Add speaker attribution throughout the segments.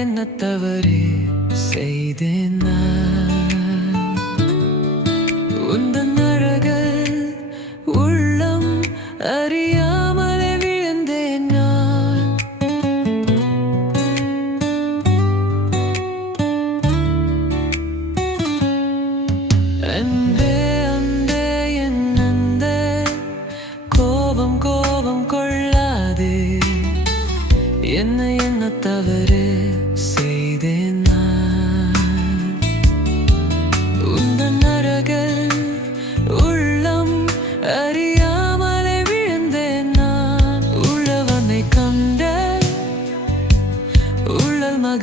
Speaker 1: என்ன தவறு செய்தேன் உந்தன் அழகல் உள்ளம் அறியாமலே விழுந்தேன் நான். அன்பே அன்பே என் அன்பே கோபம் கோபம் கொள்ளாது. என்ன என்ன தவறு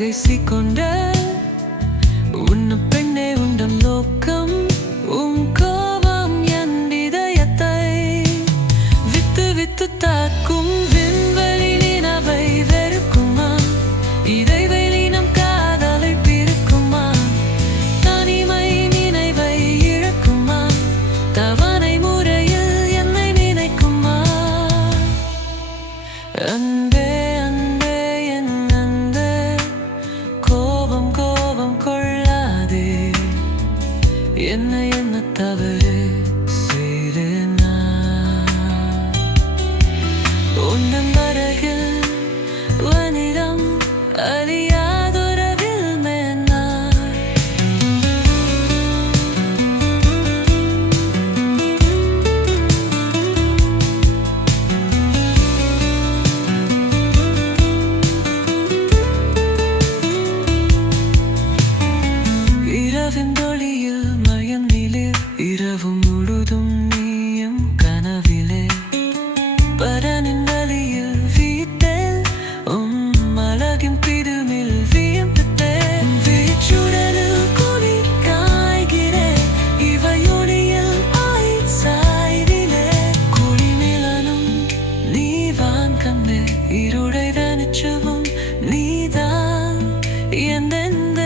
Speaker 1: பேசிக்கொண்ட உன்னை என்ன என்ன தவறு செய்தேன்? நான் உந்தன் 근데.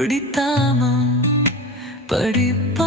Speaker 1: பிடித்தாமம் படிப்ப